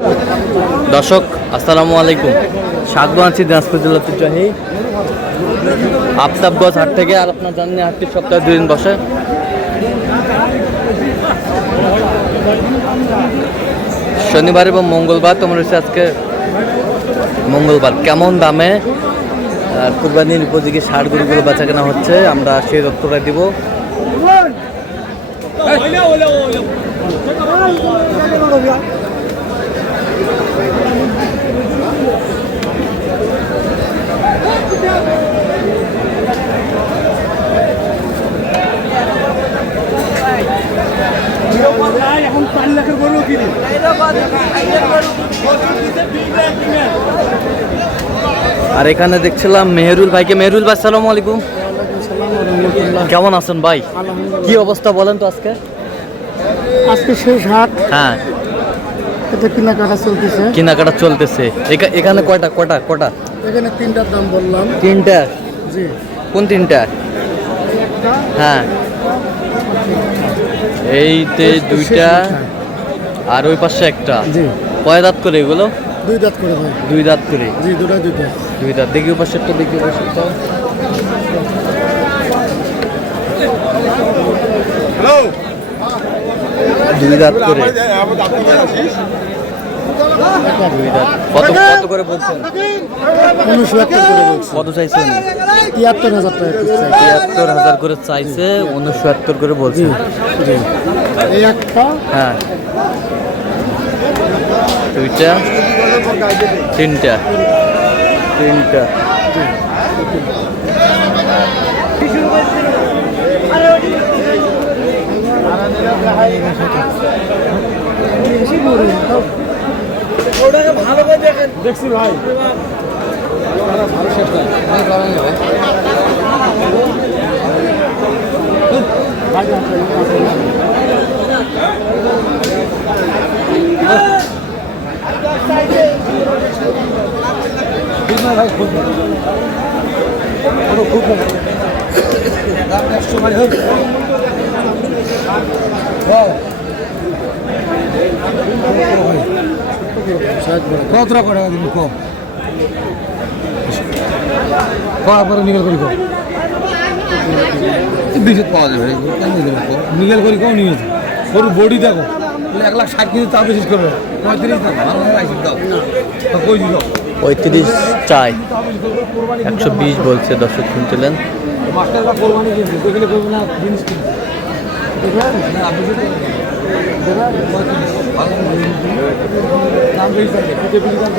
দর্শক আসসালামু আলাইকুম, স্বাগত আছি দিনাজপুর জেলা ঐতিহ্যবাহী আফতাবগঞ্জ হাট থেকে। আর আপনার জানেন হাটটি সপ্তাহে 2 দিন বসে। শনিবার এবং মঙ্গলবার। তোমরা রয়েছে আজকে মঙ্গলবার। কেমন দামে কুরবানির উপযোগী ষাঁড় গরুগুলো বেচা কেনা হচ্ছে আমরা সেই তথ্যটা দিব। আর এখানে দেখছিলাম মেহেরুল ভাইকে। মেহেরুল ভাই আসসালামু আলাইকুম। কেমন আছেন ভাই? কি অবস্থা বলেন তো আজকে? আজকে শেষ হাট। হ্যাঁ, এটা কেনাকাটা চলতেছে। এখানে কয়টা? এখানে 3টার দাম বললাম। 3টা? জি। কোন 3টা? হ্যাঁ, এইতে 2টা আর ওই পাশে একটা। জি। কয় দাঁত করে এগুলো? 2 দাঁত করে ভাই। 2 দাঁত করে? জি, 2 দাঁত। 2 দাঁত। দেখি ওই পাশে একটা, দেখি ওই পাশে একটা। হ্যালো, 2 দাঁত করে। 2 দাঁত। কত করে বলছেন? 69 করে বলছি। কত চাইছেন? 73,000 টাকা পিস চাই। 73,000 করে চাইছে, 69 করে বলছে। জি। এই একটা। হ্যাঁ, 2টা, 3টা। দেখছি ভাই। কতটা করে দিন কম পরে নিগেল করি কম বিশে পাওয়া যাবে। নিগেল করি কম নিয়ে সরু বডি দেখো 1,60,000 কিন্তু তাও বেশি করবে। 35 দাও, ভালো আইসি দাও, কই দিও 35 চাই, 120 বলছে। দর্শক শুনছিলেন। মাস্টার বা কোরবানি কিনছে দেখলে করবে না জিনিস কিনছে। না আপনি যদি দাম বেশি থাকে পিঠে পিঠে দাম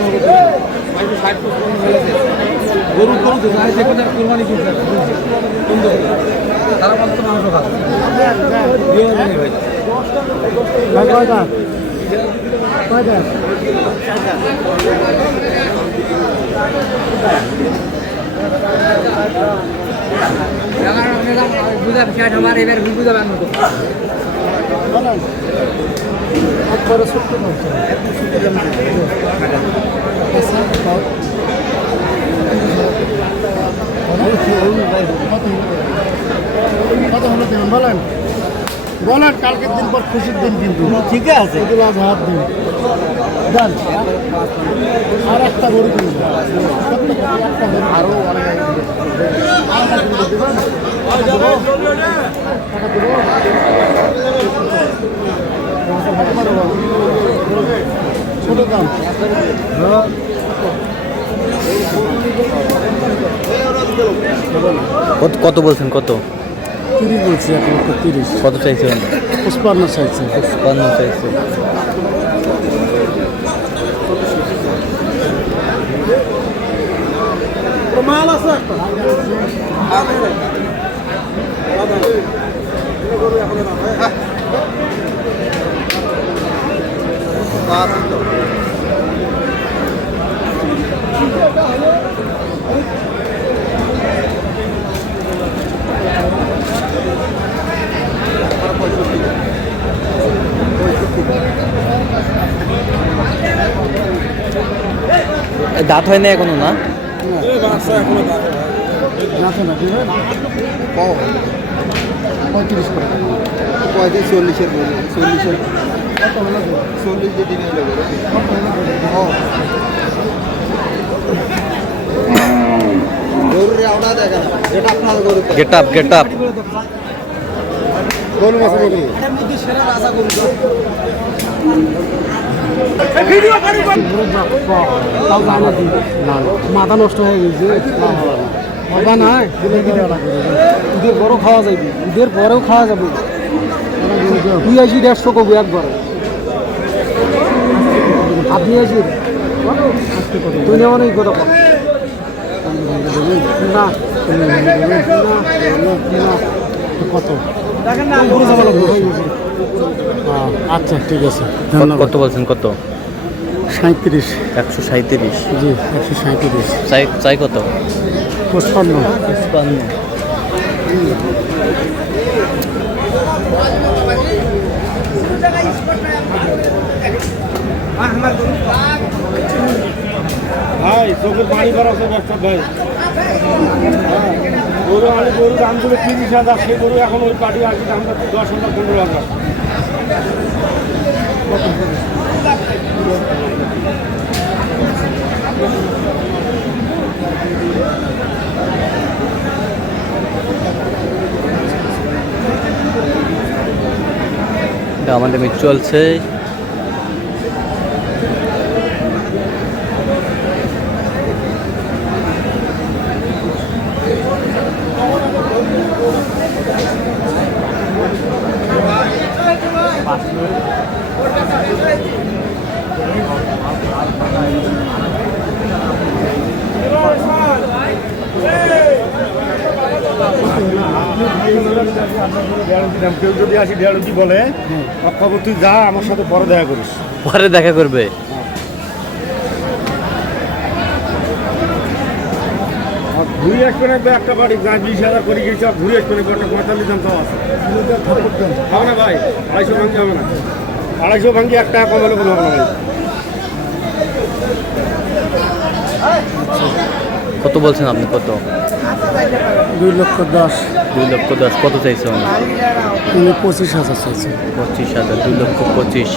তোমাকে 60 গরু গরু তো যায় যে কোনো কোরবানি কিনছে সুন্দর তারা মত মাংস খাবে দিও না ভাই কয়টা বুঝা বিষয় আমার এবার বুঝা বান মতো একবার সত্য না বলেন বলেন কালকের দিন পর খুশির দিন কিন্তু ঠিক আছে হাত দিন দেন আর একটা গরু কিনবো আরো অনেক ছোট দাম কত বলছেন? কত? 30 বলছি। 1,30,000। কত চাইছেন? 55 চাইছে। 55 চাইছে। মাল আছে দাঁত হয় না এখনো? না, আছে না, দিবেন 35 করে 40-40-এর 40-এর 40 যে দিনে গেট আপ গেট আপ। মাথা নষ্ট হয়ে গেছে, মাথা নাই। ঈদের পরেও খাওয়া যাবে, ঈদের পরেও খাওয়া যাবে। 82-150 কবি একবার। আপনি আসি তুই নেওয়া নেই কথা না কত আচ্ছা ঠিক আছে। কত বলছেন? কত? 37। 137। জি 137। চাই চাই কত? 55। 55। ভাই চোখের পানি করাচ্ছে ব্যবসা ভাই। গরু আনি, গরুর দাম ছিল 30,000, সেই গরু এখন ওই পাটি আসবে দাম 10,000-15,000। আমাদের মিট চলছে। কেউ যদি আসি 1.5 বলে, খবর তুই যা আমার সাথে পরে দেখা করিস। পরে দেখা করবে। ঘুরে আসবে না একটা বাড়ি 20,000 করে গেছে, ঘুরে আসবে না একটা 45 দাম তো আছে। হবে না ভাই, 250 ভাঙ্গি হবে না। 250 ভাঙ্গি 1 টাকা কম হলে কোনো হবে না ভাই। কত বলছেন আপনি? কত? 2,10,000। 2,10,000। কত চাইছে উনি? 25,000 চাইছে। 25,000। 2,25,000।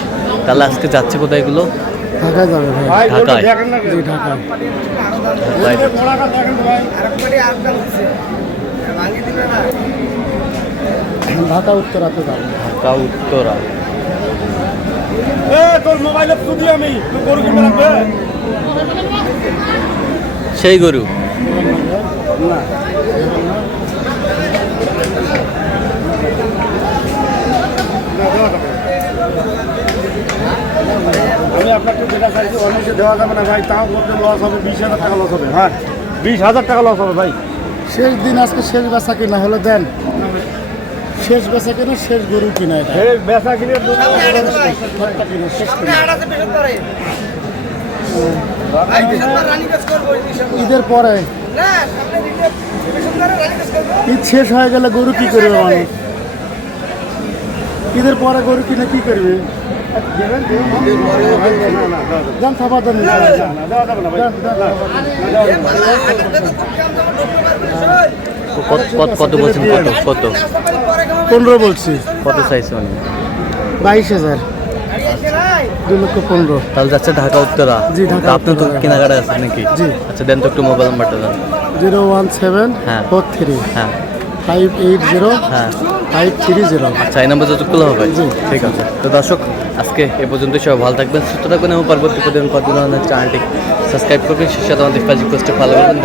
তাহলে আজকে যাচ্ছে কোথায় এগুলো? ঢাকায় যাবে ভাই। ঢাকায়? জি ঢাকায়। ঢাকা উত্তরাতে যাবে। ঢাকা উত্তরা। তোর মোবাইলে তুই আমি তুই গরু কিনবে লাগবে সেই গরু না। আমি আপনাকে যেটা চাইছি অনেকে দেওয়া যাবে না ভাই, তাও বলতে লস হবে। 20,000 টাকা লস হবে। হ্যাঁ 20,000 টাকা লস হবে ভাই। শেষ দিন আজকে, শেষ বেচা কিনা হলে দেন। শেষ বেচা কিনা, শেষ গরু কিনা। বেচা কিনে ঈদের পরে, ঈদ শেষ হয়ে গেলে গরু কি করবে মানুষ? ঈদের পরে গরু কিনে কি করবে? কত বলছেন? কত? 15 বলছি। কত চাইছে উনি? 22,000। 2,15,000। তাহলে যাচ্ছে ঢাকা উত্তরা। জি ঢাকা। আপনার তো কেনাকাটা আছে নাকি? জি। আচ্ছা দেন তো একটু মোবাইল নাম্বারটা দেন। 01743 হ্যাঁ 580 হ্যাঁ 530। আচ্ছা এই নাম্বার যতগুলো হবে। জি ঠিক আছে। তো দর্শক আজকে এ পর্যন্ত সবাই ভালো থাকবেন, সুস্থ থাকবেন এবং পরবর্তী চ্যানেলটি সাবস্ক্রাইব করবেন। সেই সাথে আমাদের ফেসবুক পোস্টে ফলো করবেন।